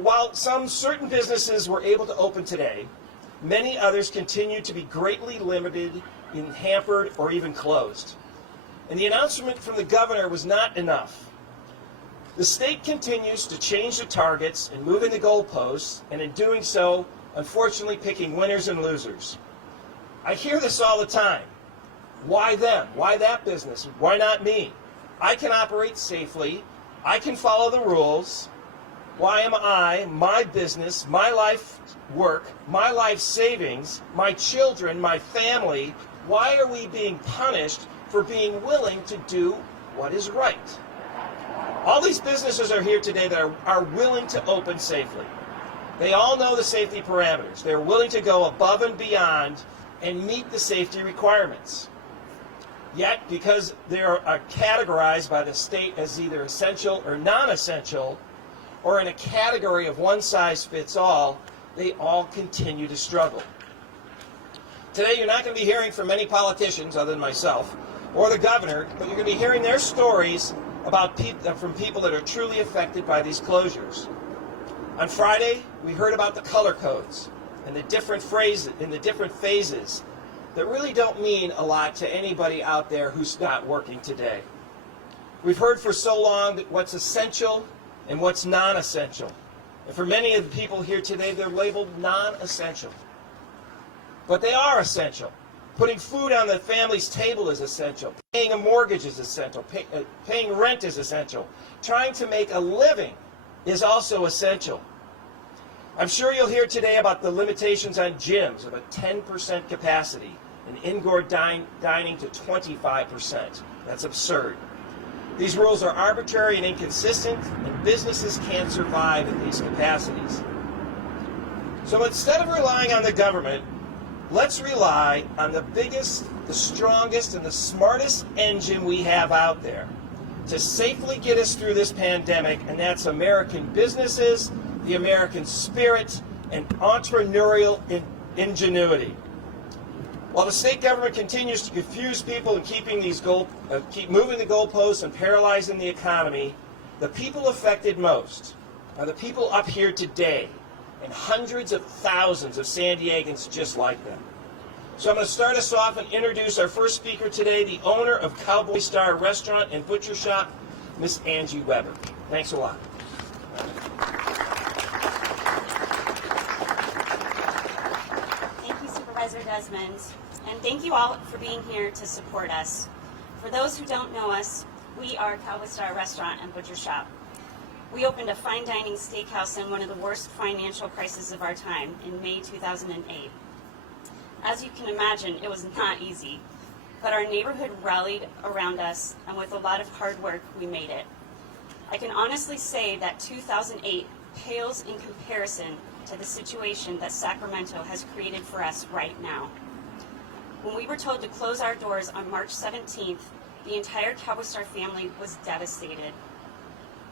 While some certain businesses were able to open today, many others continue to be greatly limited, hampered, or even closed. And the announcement from the governor was not enough. The state continues to change the targets and moving the goalposts, and in doing so, unfortunately picking winners and losers. I hear this all the time. Why them? Why that business? Why not me? I can operate safely. I can follow the rules. Why am I, my business, my life work, my life savings, my children, my family, why are we being punished for being willing to do what is right? All these businesses are here today that are willing to open safely. They all know the safety parameters. They're willing to go above and beyond and meet the safety requirements. Yet, because they are categorized by the state as either essential or non-essential, or in a category of one size fits all, they all continue to struggle. Today, you're not going to be hearing from many politicians other than myself or the governor, but you're going to be hearing their stories about from people that are truly affected by these closures. On Friday, we heard about the color codes and the different phrases in the different phases that really don't mean a lot to anybody out there who's not working today. We've heard for so long that what's essential and what's non-essential. And for many of the people here today, they're labeled non-essential. But they are essential. Putting food on the family's table is essential. Paying a mortgage is essential. Paying rent is essential. Trying to make a living is also essential. I'm sure you'll hear today about the limitations on gyms of a 10% capacity and indoor dining to 25%. That's absurd. These rules are arbitrary and inconsistent, and businesses can't survive at these capacities. So instead of relying on the government, let's rely on the biggest, the strongest, and the smartest engine we have out there to safely get us through this pandemic, and that's American businesses, the American spirit, and entrepreneurial ingenuity. While the state government continues to confuse people and keep moving the goalposts and paralyzing the economy, the people affected most are the people up here today and hundreds of thousands of San Diegans just like them. So I'm going to start us off and introduce our first speaker today, the owner of Cowboy Star Restaurant and Butcher Shop, Miss Angie Weber. Thanks a lot. Thank you, Supervisor Desmond, and thank you all for being here to support us. For those who don't know us, we are Cowboy Star Restaurant and Butcher Shop. We opened a fine dining steakhouse in one of the worst financial crises of our time in May 2008. As you can imagine, it was not easy, but our neighborhood rallied around us, and with a lot of hard work, we made it. I can honestly say that 2008 pales in comparison to the situation that Sacramento has created for us right now. When we were told to close our doors on March 17th, the entire Cowboy Star family was devastated.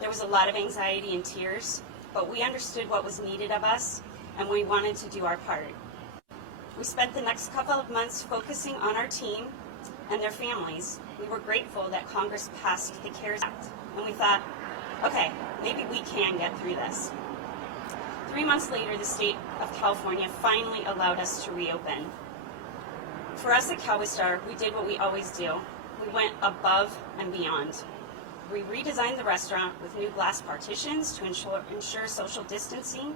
There was a lot of anxiety and tears, but we understood what was needed of us, and we wanted to do our part. We spent the next couple of months focusing on our team and their families. We were grateful that Congress passed the CARES Act, and we thought, okay, maybe we can get through this. 3 months later, the state of California finally allowed us to reopen. For us at Cowboy Star, we did what we always do. We went above and beyond. We redesigned the restaurant with new glass partitions to ensure social distancing.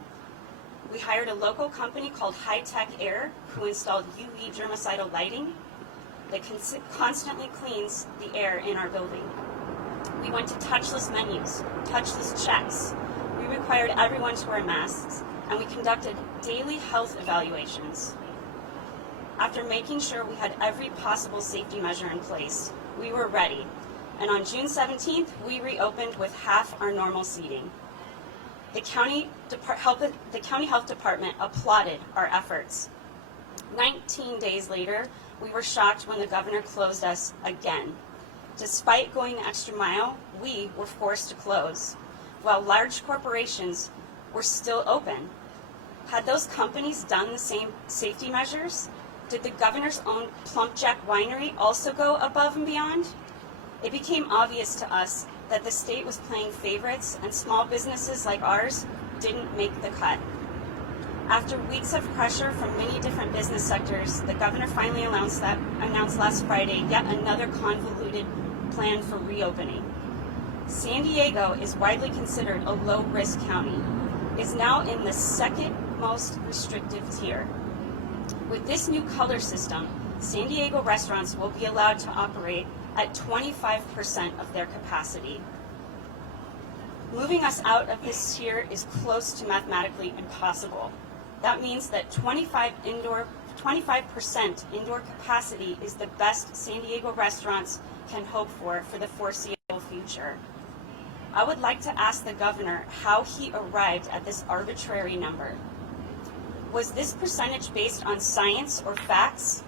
We hired a local company called High Tech Air, who installed UV germicidal lighting that constantly cleans the air in our building. We went to touchless menus, touchless checks. We required everyone to wear masks, and we conducted daily health evaluations. After making sure we had every possible safety measure in place, we were ready. And on June 17th, we reopened with half our normal seating. The county health department applauded our efforts. 19 days later, we were shocked when the governor closed us again. Despite going the extra mile, we were forced to close, while large corporations were still open. Had those companies done the same safety measures? Did the governor's own Plumpjack Winery also go above and beyond? It became obvious to us that the state was playing favorites and small businesses like ours didn't make the cut. After weeks of pressure from many different business sectors, the governor finally announced last Friday yet another convoluted plan for reopening. San Diego is widely considered a low-risk county, is now in the second most restrictive tier. With this new color system, San Diego restaurants will be allowed to operate at 25% of their capacity. Moving us out of this tier is close to mathematically impossible. That means that 25% indoor capacity is the best San Diego restaurants can hope for the foreseeable future. I would like to ask the governor how he arrived at this arbitrary number. Was this percentage based on science or facts?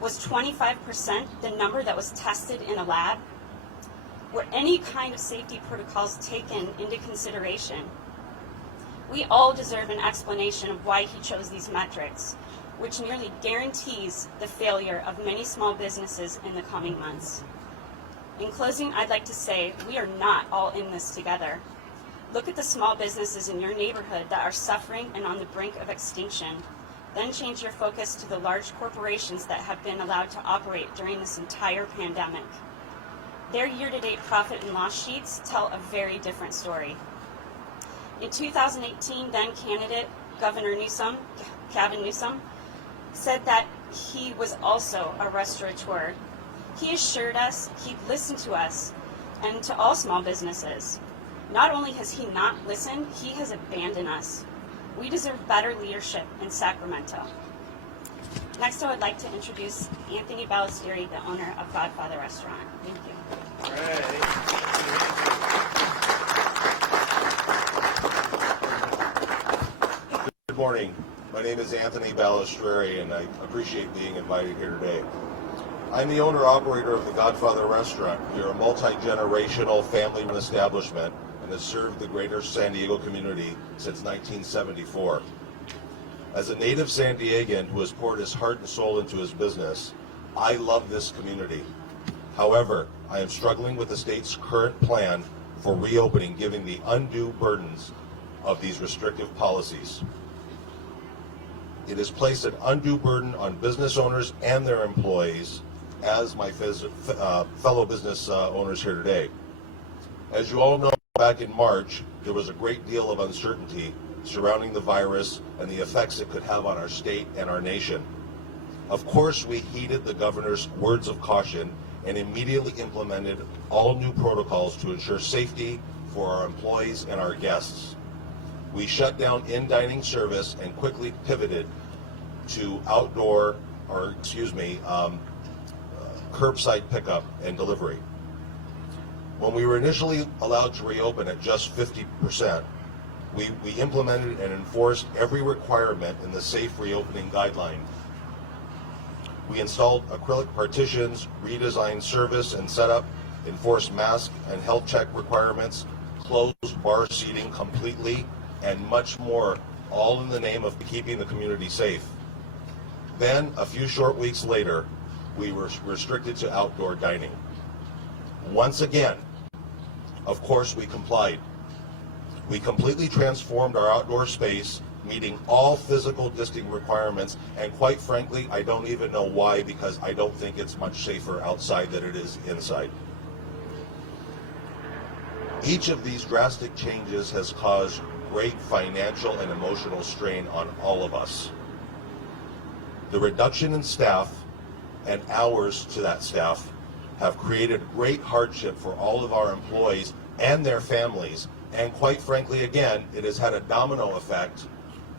Was 25% the number that was tested in a lab? Were any kind of safety protocols taken into consideration? We all deserve an explanation of why he chose these metrics, which nearly guarantees the failure of many small businesses in the coming months. In closing, I'd like to say we are not all in this together. Look at the small businesses in your neighborhood that are suffering and on the brink of extinction. Then change your focus to the large corporations that have been allowed to operate during this entire pandemic. Their year-to-date profit and loss sheets tell a very different story. In 2018, then candidate Governor Newsom, Gavin Newsom, said that he was also a restaurateur. He assured us he'd listen to us and to all small businesses. Not only has he not listened, he has abandoned us. We deserve better leadership in Sacramento. Next, I would like to introduce Anthony Ballestieri, the owner of Godfather Restaurant. Thank you. All right. Good morning. My name is Anthony Ballestieri, and I appreciate being invited here today. I'm the owner-operator of the Godfather Restaurant. We're a multi-generational family-run establishment and has served the greater San Diego community since 1974. As a native San Diegan who has poured his heart and soul into his business, I love this community. However, I am struggling with the state's current plan for reopening, given the undue burdens of these restrictive policies. It has placed an undue burden on business owners and their employees, as my fellow business owners here today. As you all know, back in March, there was a great deal of uncertainty surrounding the virus and the effects it could have on our state and our nation. Of course, we heeded the governor's words of caution and immediately implemented all new protocols to ensure safety for our employees and our guests. We shut down in-dining service and quickly pivoted to curbside pickup and delivery. When we were initially allowed to reopen at just 50%, we implemented and enforced every requirement in the safe reopening guideline. We installed acrylic partitions, redesigned service and setup, enforced mask and health check requirements, closed bar seating completely, and much more, all in the name of keeping the community safe. Then, a few short weeks later, we were restricted to outdoor dining. Once again, of course, we complied. We completely transformed our outdoor space, meeting all physical distancing requirements, and quite frankly, I don't even know why, because I don't think it's much safer outside than it is inside. Each of these drastic changes has caused great financial and emotional strain on all of us. The reduction in staff and hours to that staff have created great hardship for all of our employees and their families, and quite frankly, again, it has had a domino effect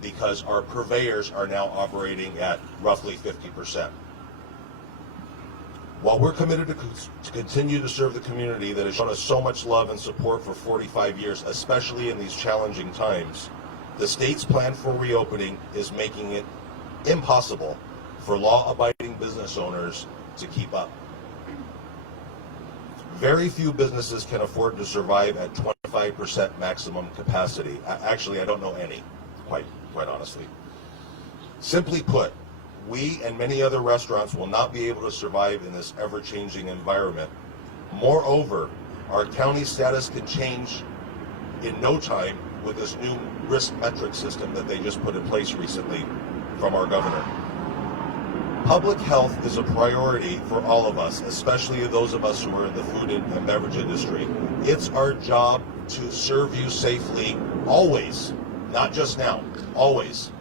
because our purveyors are now operating at roughly 50%. While we're committed to continue to serve the community that has shown us so much love and support for 45 years, especially in these challenging times, the state's plan for reopening is making it impossible for law-abiding business owners to keep up. Very few businesses can afford to survive at 25% maximum capacity. Actually, I don't know any, quite honestly. Simply put, we and many other restaurants will not be able to survive in this ever-changing environment. Moreover, our county status can change in no time with this new risk metric system that they just put in place recently from our governor. Public health is a priority for all of us, especially those of us who are in the food and beverage industry. It's our job to serve you safely always, not just now, always.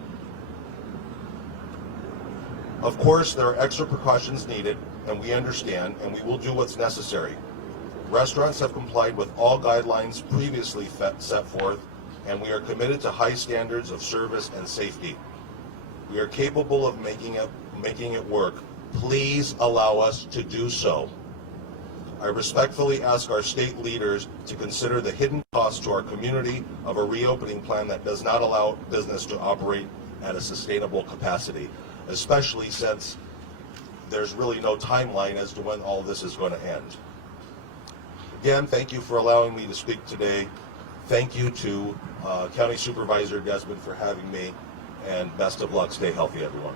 Of course, there are extra precautions needed, and we understand, and we will do what's necessary. Restaurants have complied with all guidelines previously set forth, and we are committed to high standards of service and safety. We are capable of making it work. Please allow us to do so. I respectfully ask our state leaders to consider the hidden cost to our community of a reopening plan that does not allow business to operate at a sustainable capacity, especially since there's really no timeline as to when all this is going to end. Again, thank you for allowing me to speak today. Thank you to County Supervisor Desmond for having me, and best of luck. Stay healthy, everyone.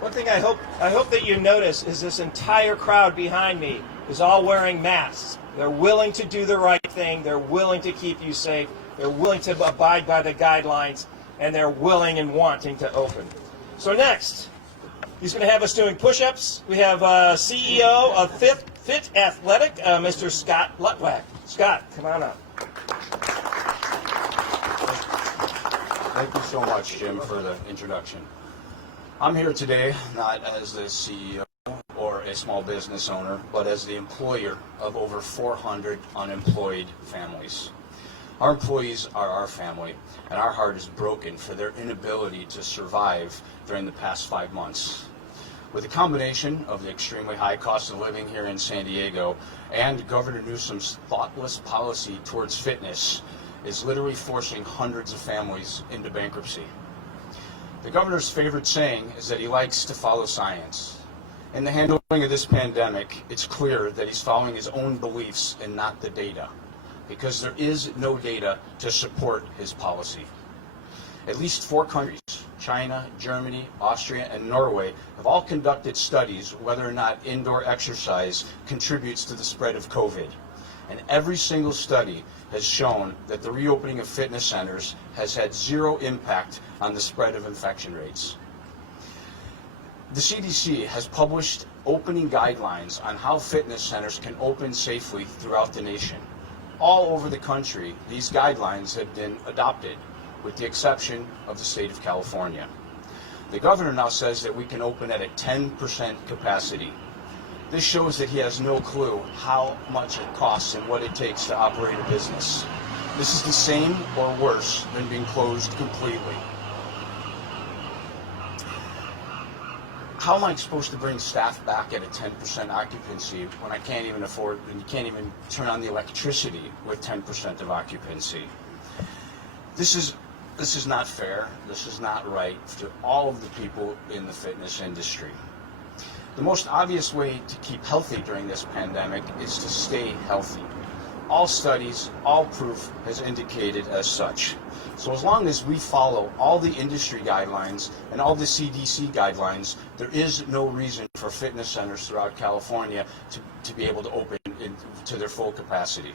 One thing I hope that you notice is this entire crowd behind me is all wearing masks. They're willing to do the right thing. They're willing to keep you safe. They're willing to abide by the guidelines, and they're willing and wanting to open. So next, he's going to have us doing push-ups. We have CEO of Fit Athletic, Mr. Scott Lutwak. Scott, come on up. Thank you so much, Jim, for the introduction. I'm here today not as the CEO or a small business owner, but as the employer of over 400 unemployed families. Our employees are our family, and our heart is broken for their inability to survive during the past 5 months. With a combination of the extremely high cost of living here in San Diego and Governor Newsom's thoughtless policy towards fitness is literally forcing hundreds of families into bankruptcy. The governor's favorite saying is that he likes to follow science. In the handling of this pandemic, it's clear that he's following his own beliefs and not the data, because there is no data to support his policy. At least 4 countries, China, Germany, Austria, and Norway, have all conducted studies whether or not indoor exercise contributes to the spread of COVID. And every single study has shown that the reopening of fitness centers has had 0 impact on the spread of infection rates. The CDC has published opening guidelines on how fitness centers can open safely throughout the nation. All over the country, these guidelines have been adopted, with the exception of the state of California. The governor now says that we can open at a 10% capacity. This shows that he has no clue how much it costs and what it takes to operate a business. This is the same or worse than being closed completely. How am I supposed to bring staff back at a 10% occupancy when I can't even afford, and you can't even turn on the electricity with 10% of occupancy? This is not fair. This is not right to all of the people in the fitness industry. The most obvious way to keep healthy during this pandemic is to stay healthy. All studies, all proof has indicated as such. So as long as we follow all the industry guidelines and all the CDC guidelines, there is no reason for fitness centers throughout California to be able to open to their full capacity.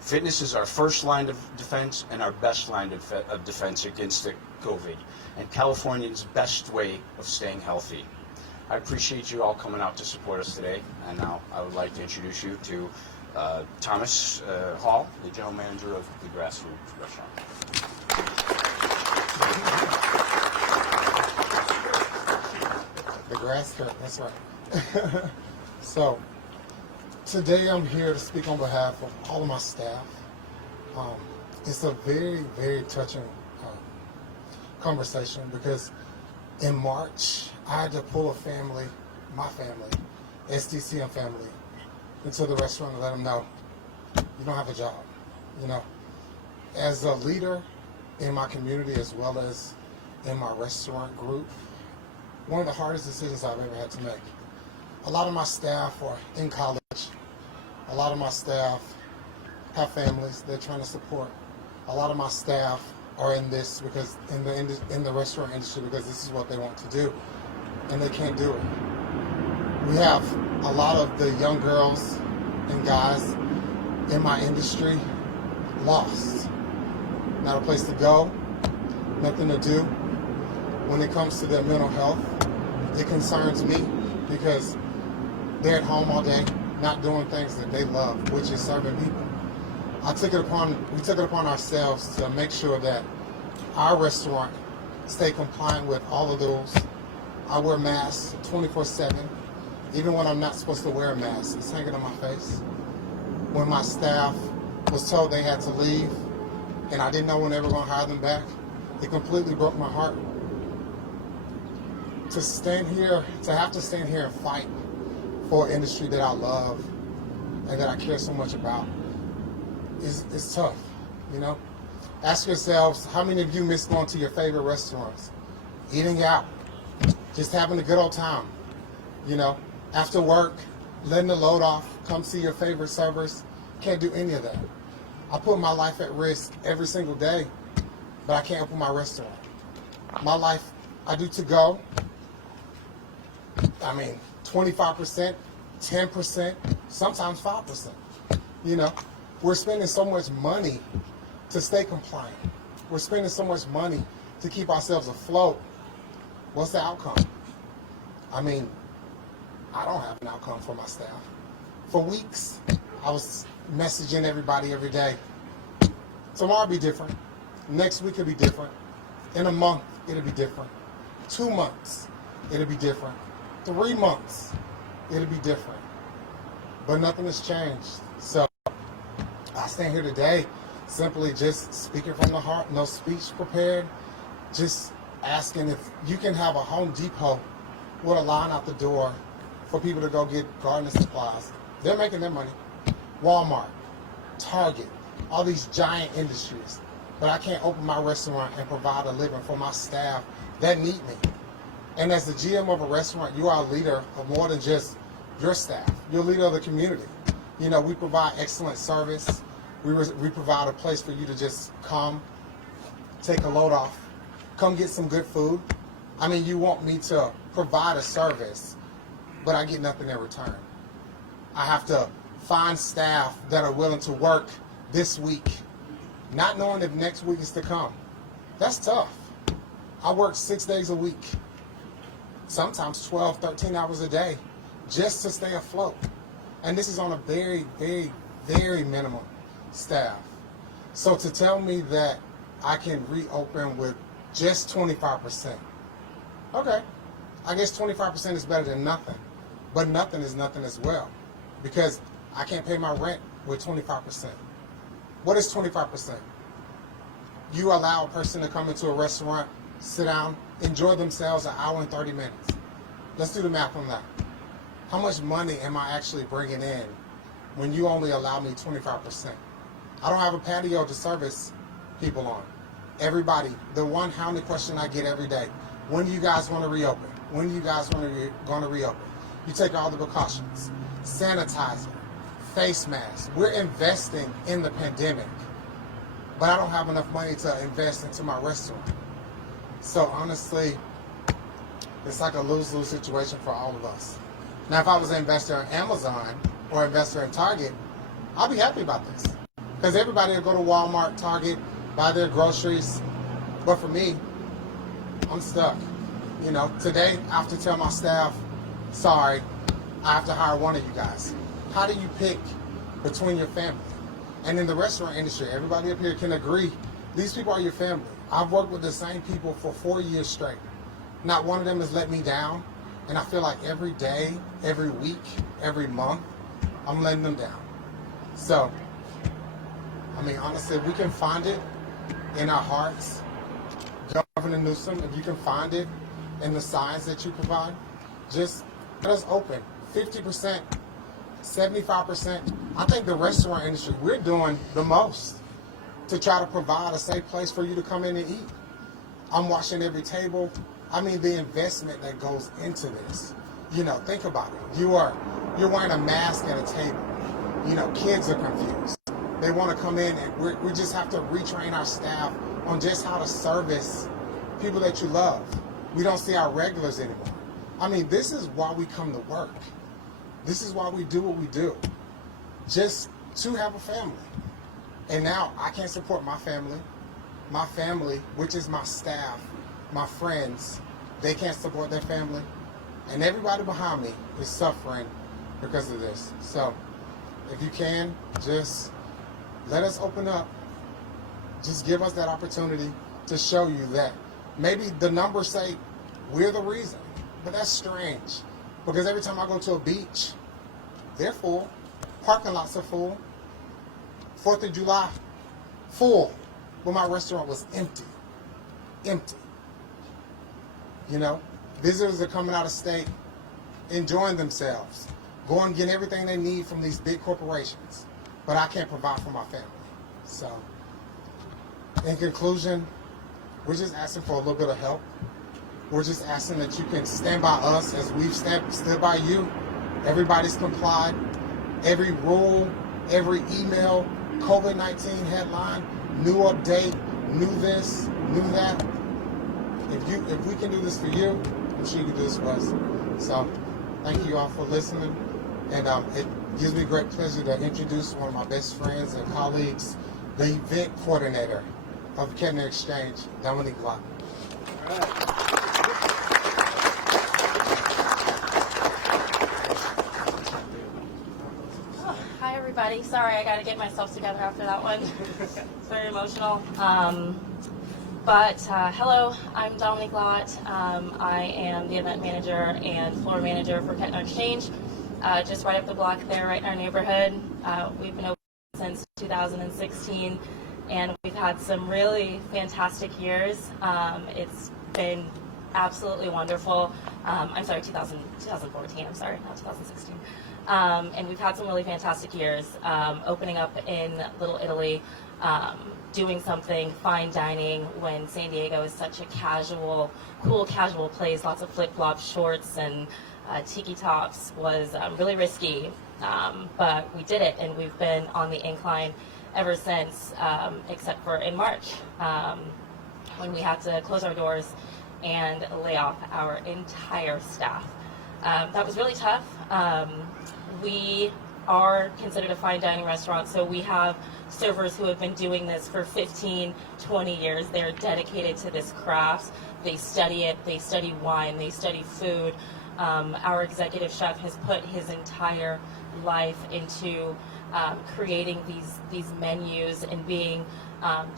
Fitness is our first line of defense and our best line of defense against the COVID, and California's best way of staying healthy. I appreciate you all coming out to support us today, and now I would like to introduce you to Thomas Hall, the general manager of the Grassroots Restaurant. The grass cut, that's right. So, today I'm here to speak on behalf of all of my staff. It's a very, very touching conversation because in March, I had to pull a family, my family, SDCM family, into the restaurant and let them know, you don't have a job. You know, as a leader in my community as well as in my restaurant group, one of the hardest decisions I've ever had to make. A lot of my staff are in college. A lot of my staff have families they're trying to support. A lot of my staff are in this because in the restaurant industry because this is what they want to do, and they can't do it. We have a lot of the young girls and guys in my industry lost. Not a place to go, nothing to do. When it comes to their mental health, it concerns me because they're at home all day, not doing things that they love, which is serving people. We took it upon ourselves to make sure that our restaurant stay compliant with all of those. I wear masks 24/7, even when I'm not supposed to wear a mask. It's hanging on my face. When my staff was told they had to leave, and I didn't know when they were going to hire them back, it completely broke my heart. To have to stand here and fight for an industry that I love and that I care so much about is tough, you know? Ask yourselves, how many of you miss going to your favorite restaurants? Eating out, just having a good old time, you know? After work, letting the load off, come see your favorite servers. Can't do any of that. I put my life at risk every single day, but I can't open my restaurant. My life, I do to go. 25%, 10%, sometimes 5%. You know, we're spending so much money to stay compliant. We're spending so much money to keep ourselves afloat. What's the outcome? I don't have an outcome for my staff. For weeks, I was messaging everybody every day. Tomorrow will be different. Next week it'll be different. In a month, it'll be different. 2 months, it'll be different. 3 months, it'll be different. But nothing has changed. So I stand here today simply just speaking from the heart, no speech prepared, just asking if you can have a Home Depot with a line out the door for people to go get gardening supplies. They're making their money. Walmart, Target, all these giant industries. But I can't open my restaurant and provide a living for my staff that need me. And as the GM of a restaurant, you are a leader of more than just your staff. You're a leader of the community. You know, we provide excellent service. We provide a place for you to just come, take a load off, come get some good food. You want me to provide a service, but I get nothing in return. I have to find staff that are willing to work this week, not knowing if next week is to come. That's tough. I work 6 days a week, sometimes 12, 13 hours a day, just to stay afloat. And this is on a very, very, very minimum staff. So to tell me that I can reopen with just 25%, okay, I guess 25% is better than nothing. But nothing is nothing as well, because I can't pay my rent with 25%. What is 25%? You allow a person to come into a restaurant, sit down, enjoy themselves an hour and 30 minutes. Let's do the math on that. How much money am I actually bringing in when you only allow me 25%? I don't have a patio to service people on. Everybody, the one hounded question I get every day, when do you guys want to reopen? When do you guys want to reopen? You take all the precautions, sanitizer, face masks. We're investing in the pandemic, but I don't have enough money to invest into my restaurant. So honestly, it's like a lose-lose situation for all of us. Now, if I was an investor in Amazon or investor in Target, I'll be happy about this, because everybody will go to Walmart, Target, buy their groceries. But for me, I'm stuck. You know, today I have to tell my staff, sorry, I have to hire one of you guys. How do you pick between your family? And in the restaurant industry, everybody up here can agree, these people are your family. I've worked with the same people for 4 years straight. Not one of them has let me down. And I feel like every day, every week, every month, I'm letting them down. So, honestly, if we can find it in our hearts, Governor Newsom, if you can find it in the signs that you provide, just let us open. 50%, 75%. I think the restaurant industry, we're doing the most to try to provide a safe place for you to come in and eat. I'm washing every table. The investment that goes into this. Think about it. You're wearing a mask at a table. Kids are confused. They want to come in, and we just have to retrain our staff on just how to service people that you love. We don't see our regulars anymore. This is why we come to work. This is why we do what we do, just to have a family. And now I can't support my family, which is my staff, my friends. They can't support their family, and everybody behind me is suffering because of this. So if you can, just let us open up. Just give us that opportunity to show you that maybe the numbers say we're the reason, but that's strange, because every time I go to a beach, they're full, parking lots are full, 4th of July, full, but my restaurant was empty. You know, visitors are coming out of state, enjoying themselves, going and getting everything they need from these big corporations, but I can't provide for my family. So, in conclusion, we're just asking for a little bit of help. We're just asking that you can stand by us as we've stood by you. Everybody's complied. Every rule, every email, COVID-19 headline, new update, new this, new that. If we can do this for you, I'm sure you can do this for us. So, thank you all for listening. And it gives me great pleasure to introduce one of my best friends and colleagues, the event coordinator of Kettner Exchange, Dominique Locke. All right. Hi everybody. Sorry, I got to get myself together after that one. It's very emotional. Hello, I'm Dominique Lott. I am the event manager and floor manager for Kettner Exchange, just right up the block there, right in our neighborhood. We've been open since 2016, and we've had some really fantastic years. It's been absolutely wonderful. I'm sorry, 2014, I'm sorry, not 2016. And we've had some really fantastic years, opening up in Little Italy, doing something, fine dining, when San Diego is such a casual, cool casual place, lots of flip-flops, shorts, and tiki tops, was really risky, but we did it, and we've been on the incline ever since, except for in March, when we had to close our doors and lay off our entire staff. That was really tough. We are considered a fine dining restaurant, so we have servers who have been doing this for 15, 20 years. They're dedicated to this craft. They study it, they study wine, they study food. Our executive chef has put his entire life into creating these menus and being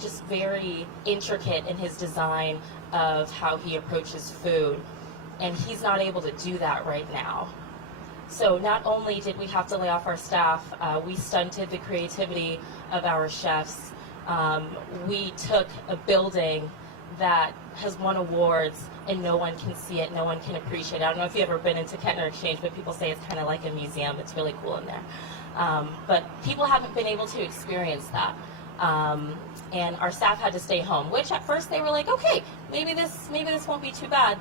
just very intricate in his design of how he approaches food. And he's not able to do that right now. So not only did we have to lay off our staff, we stunted the creativity of our chefs. We took a building that has won awards and no one can see it, no one can appreciate it. I don't know if you've ever been into Kettner Exchange, but people say it's kind of like a museum. It's really cool in there. But people haven't been able to experience that. And our staff had to stay home, which at first they were like, okay, maybe this won't be too bad.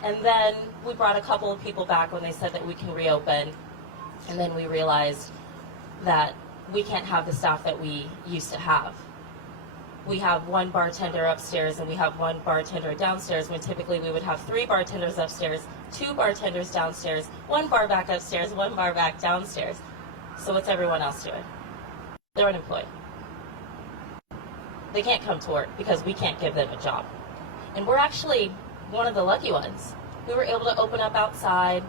And then we brought a couple of people back when they said that we can reopen. And then we realized that we can't have the staff that we used to have. We have one bartender upstairs and we have one bartender downstairs, when typically we would have 3 bartenders upstairs, 2 bartenders downstairs, 1 bar back upstairs, 1 bar back downstairs. So what's everyone else doing? They're unemployed. They can't come to work because we can't give them a job. And we're actually one of the lucky ones. We were able to open up outside.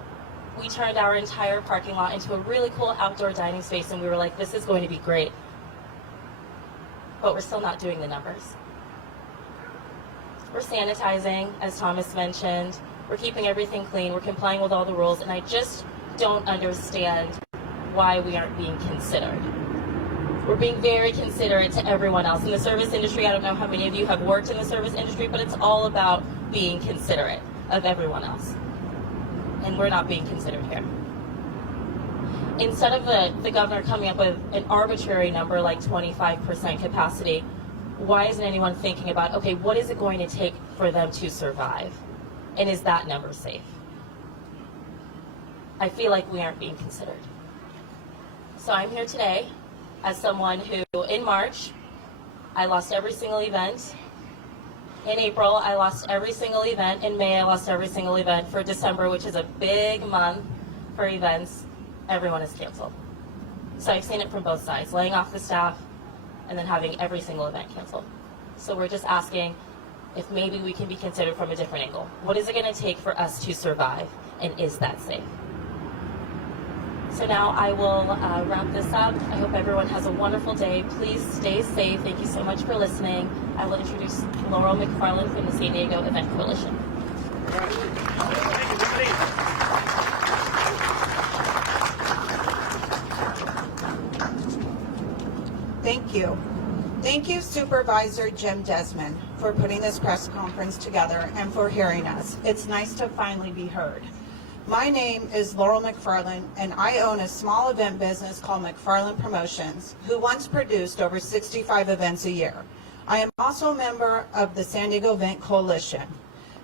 We turned our entire parking lot into a really cool outdoor dining space, and we were like, this is going to be great. But we're still not doing the numbers. We're sanitizing, as Thomas mentioned. We're keeping everything clean. We're complying with all the rules, and I just don't understand why we aren't being considered. We're being very considerate to everyone else. In the service industry, I don't know how many of you have worked in the service industry, but it's all about being considerate of everyone else. And we're not being considered here. Instead of the governor coming up with an arbitrary number like 25% capacity, why isn't anyone thinking about, okay, what is it going to take for them to survive? And is that number safe? I feel like we aren't being considered. So I'm here today as someone who, in March, I lost every single event. In April, I lost every single event. In May, I lost every single event. For December, which is a big month for events, everyone is canceled. So I've seen it from both sides, laying off the staff and then having every single event canceled. So we're just asking if maybe we can be considered from a different angle. What is it going to take for us to survive, and is that safe? So now I will wrap this up. I hope everyone has a wonderful day. Please stay safe. Thank you so much for listening. I will introduce Laurel McFarland from the San Diego Event Coalition. Thank you. Thank you, Supervisor Jim Desmond, for putting this press conference together and for hearing us. It's nice to finally be heard. My name is Laurel McFarland, and I own a small event business called McFarland Promotions, who once produced over 65 events a year. I am also a member of the San Diego Event Coalition.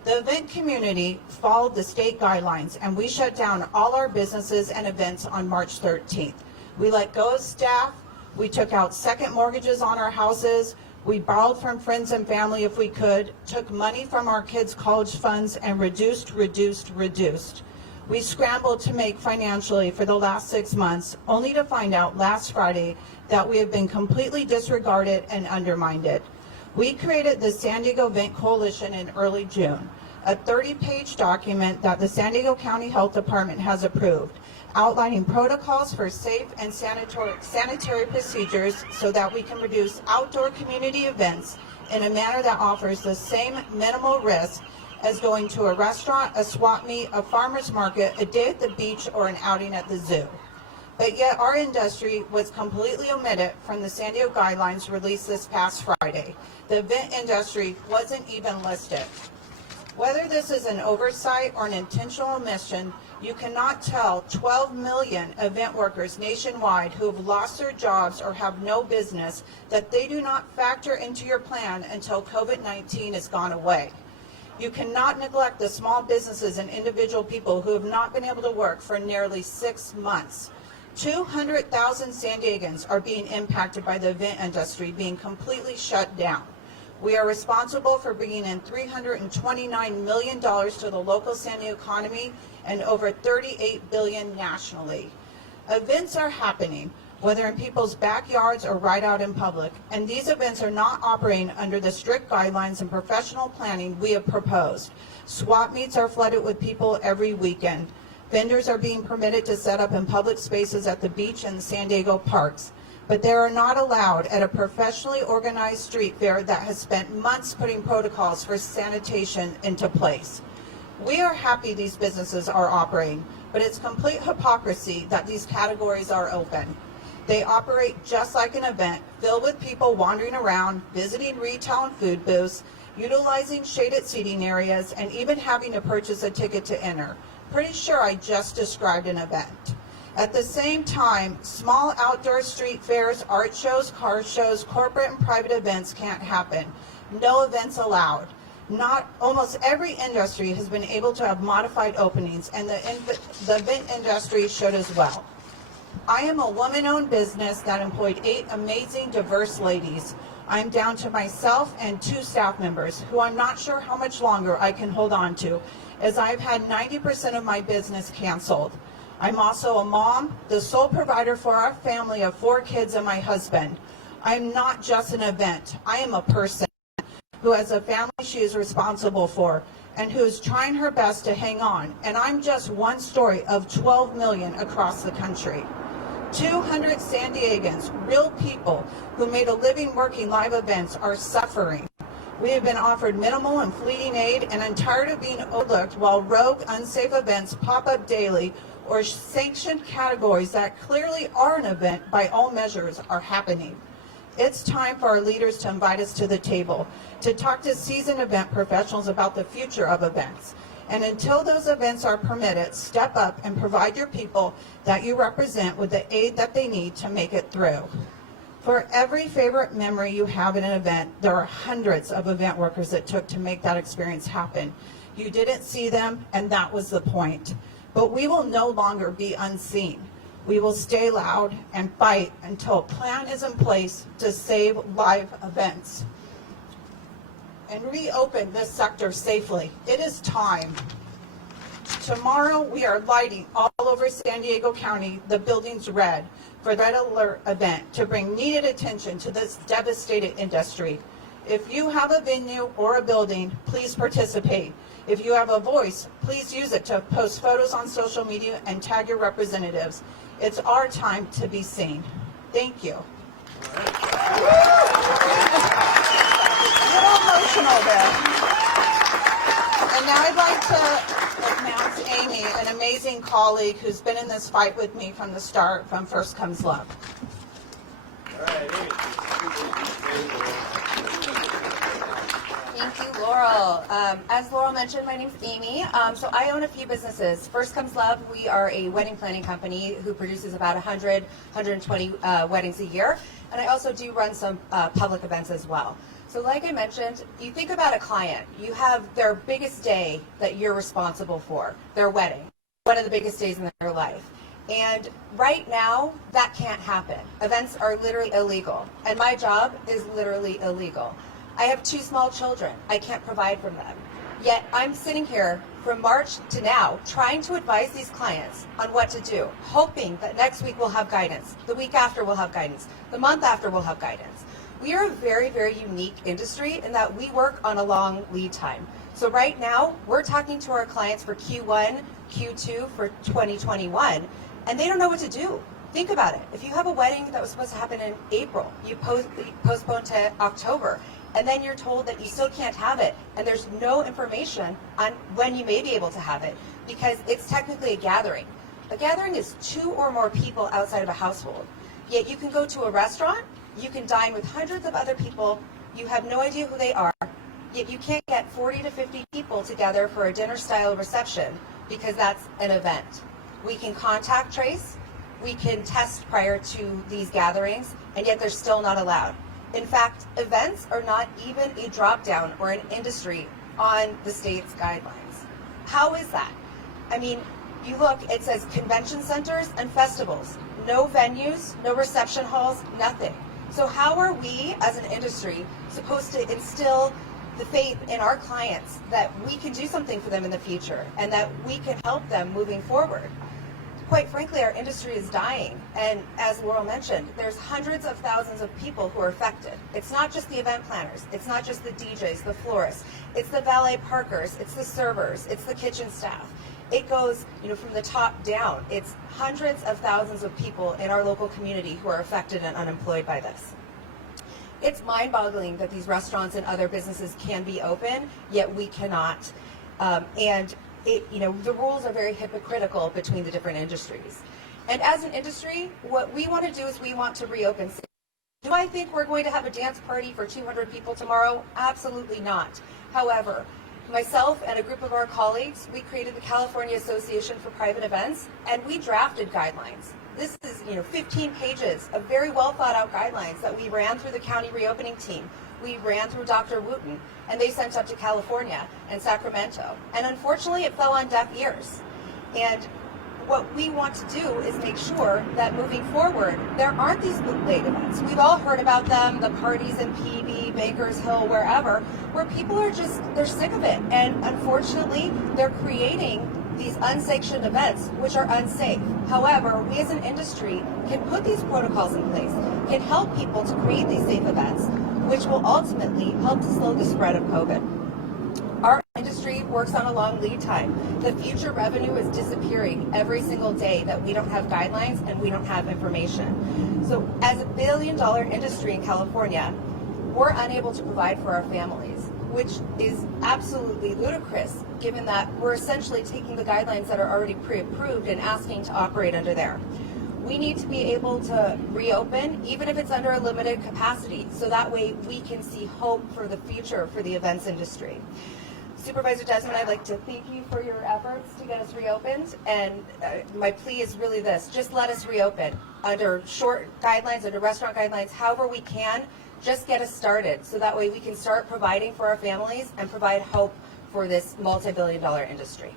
The event community followed the state guidelines, and we shut down all our businesses and events on March 13th. We let go of staff. We took out second mortgages on our houses. We borrowed from friends and family if we could, took money from our kids' college funds, and reduced. We scrambled to make financially for the last 6 months, only to find out last Friday that we have been completely disregarded and undermined. We created the San Diego Event Coalition in early June, a 30-page document that the San Diego County Health Department has approved, outlining protocols for safe and sanitary procedures so that we can produce outdoor community events in a manner that offers the same minimal risk as going to a restaurant, a swap meet, a farmer's market, a day at the beach, or an outing at the zoo. But yet our industry was completely omitted from the San Diego guidelines released this past Friday. The event industry wasn't even listed. Whether this is an oversight or an intentional omission, you cannot tell 12 million event workers nationwide who have lost their jobs or have no business that they do not factor into your plan until COVID-19 is gone away. You cannot neglect the small businesses and individual people who have not been able to work for nearly 6 months. 200,000 San Diegans are being impacted by the event industry being completely shut down. We are responsible for bringing in $329 million to the local San Diego economy and over $38 billion nationally. Events are happening, whether in people's backyards or right out in public, and these events are not operating under the strict guidelines and professional planning we have proposed. Swap meets are flooded with people every weekend. Vendors are being permitted to set up in public spaces at the beach and San Diego parks, but they are not allowed at a professionally organized street fair that has spent months putting protocols for sanitation into place. We are happy these businesses are operating, but it's complete hypocrisy that these categories are open. They operate just like an event, filled with people wandering around, visiting retail and food booths, utilizing shaded seating areas, and even having to purchase a ticket to enter. Pretty sure I just described an event. At the same time, small outdoor street fairs, art shows, car shows, corporate and private events can't happen. No events allowed. Almost every industry has been able to have modified openings, and the event industry should as well. I am a woman-owned business that employed 8 amazing, diverse ladies. I'm down to myself and 2 staff members, who I'm not sure how much longer I can hold on to, as I've had 90% of my business canceled. I'm also a mom, the sole provider for our family of 4 kids and my husband. I'm not just an event. I am a person who has a family she is responsible for and who is trying her best to hang on. And I'm just one story of 12 million across the country. 200 San Diegans, real people who made a living working live events, are suffering. We have been offered minimal and fleeting aid, and I'm tired of being overlooked while rogue, unsafe events pop up daily, or sanctioned categories that clearly are an event by all measures are happening. It's time for our leaders to invite us to the table, to talk to seasoned event professionals about the future of events. And until those events are permitted, step up and provide your people that you represent with the aid that they need to make it through. For every favorite memory you have at an event, there are hundreds of event workers it took to make that experience happen. You didn't see them, and that was the point. But we will no longer be unseen. We will stay loud and fight until a plan is in place to save live events and reopen this sector safely. It is time Tomorrow, we are lighting all over San Diego County the buildings red for the Red Alert event to bring needed attention to this devastated industry. If you have a venue or a building, please participate. If you have a voice, please use it to post photos on social media and tag your representatives. It's our time to be seen. Thank you. A little emotional there. And now I'd like to announce Amy, an amazing colleague who's been in this fight with me from the start, from First Comes Love. All right, Amy. Thank you, Laurel. As Laurel mentioned, my name's Amy. So I own a few businesses. First Comes Love, we are a wedding planning company who produces about 100, 120 weddings a year. And I also do run some public events as well. So like I mentioned, you think about a client. You have their biggest day that you're responsible for, their wedding, one of the biggest days in their life. And right now, that can't happen. Events are literally illegal. And my job is literally illegal. I have 2 small children. I can't provide for them. Yet I'm sitting here from March to now trying to advise these clients on what to do, hoping that next week we'll have guidance, the week after we'll have guidance, the month after we'll have guidance. We are a very, very unique industry in that we work on a long lead time. So right now, we're talking to our clients for Q1, Q2 for 2021, and they don't know what to do. Think about it. If you have a wedding that was supposed to happen in April, you postpone to October, and then you're told that you still can't have it, and there's no information on when you may be able to have it, because it's technically a gathering. A gathering is 2 or more people outside of a household. Yet you can go to a restaurant, you can dine with hundreds of other people, you have no idea who they are, yet you can't get 40 to 50 people together for a dinner-style reception because that's an event. We can contact trace, we can test prior to these gatherings, and yet they're still not allowed. In fact, events are not even a drop-down or an industry on the state's guidelines. How is that? I mean, you look, it says convention centers and festivals. No venues, no reception halls, nothing. So how are we as an industry supposed to instill the faith in our clients that we can do something for them in the future and that we can help them moving forward? Quite frankly, our industry is dying. And as Laurel mentioned, there's hundreds of thousands of people who are affected. It's not just the event planners. It's not just the DJs, the florists. It's the valet parkers. It's the servers. It's the kitchen staff. It goes, from the top down. It's hundreds of thousands of people in our local community who are affected and unemployed by this. It's mind-boggling that these restaurants and other businesses can be open, yet we cannot. The rules are very hypocritical between the different industries. And as an industry, what we want to do is we want to reopen. Do I think we're going to have a dance party for 200 people tomorrow? Absolutely not. However, myself and a group of our colleagues, we created the California Association for Private Events, and we drafted guidelines. This is, 15 pages of very well thought out guidelines that we ran through the county reopening team. We ran through Dr. Wooten, and they sent up to California and Sacramento. And unfortunately, it fell on deaf ears. And what we want to do is make sure that moving forward, there aren't these bootleg events. We've all heard about them, the parties in PB, Baker's Hill, wherever, where people are they're sick of it. And unfortunately, they're creating these unsanctioned events, which are unsafe. However, we as an industry can put these protocols in place, can help people to create these safe events, which will ultimately help to slow the spread of COVID. Our industry works on a long lead time. The future revenue is disappearing every single day that we don't have guidelines and we don't have information. So as a billion-dollar industry in California, we're unable to provide for our families, which is absolutely ludicrous given that we're essentially taking the guidelines that are already pre-approved and asking to operate under there. We need to be able to reopen, even if it's under a limited capacity, so that way we can see hope for the future for the events industry. Supervisor Desmond, I'd like to thank you for your efforts to get us reopened, and my plea is really this: just let us reopen under short guidelines, under restaurant guidelines, however we can. Just get us started, so that way we can start providing for our families and provide hope for this multi-billion-dollar industry.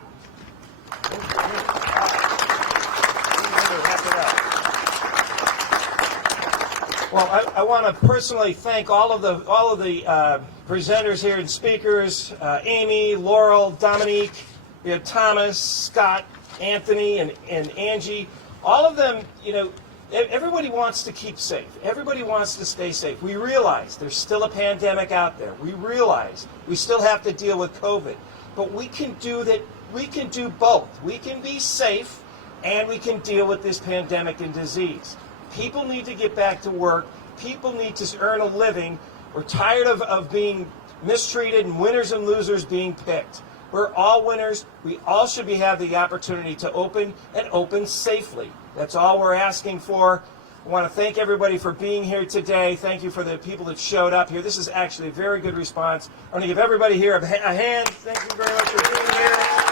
Well, I want to personally thank all of the presenters here and speakers, Amy, Laurel, Dominique, we had Thomas, Scott, Anthony, and Angie. All of them, you know, everybody wants to keep safe. Everybody wants to stay safe. We realize there's still a pandemic out there. We realize we still have to deal with COVID. But we can do that. We can do both. We can be safe and we can deal with this pandemic and disease. People need to get back to work. People need to earn a living. We're tired of being mistreated and winners and losers being picked. We're all winners. We all should have the opportunity to open and open safely. That's all we're asking for. I want to thank everybody for being here today. Thank you for the people that showed up here. This is actually a very good response. I want to give everybody here a hand. Thank you very much for being here.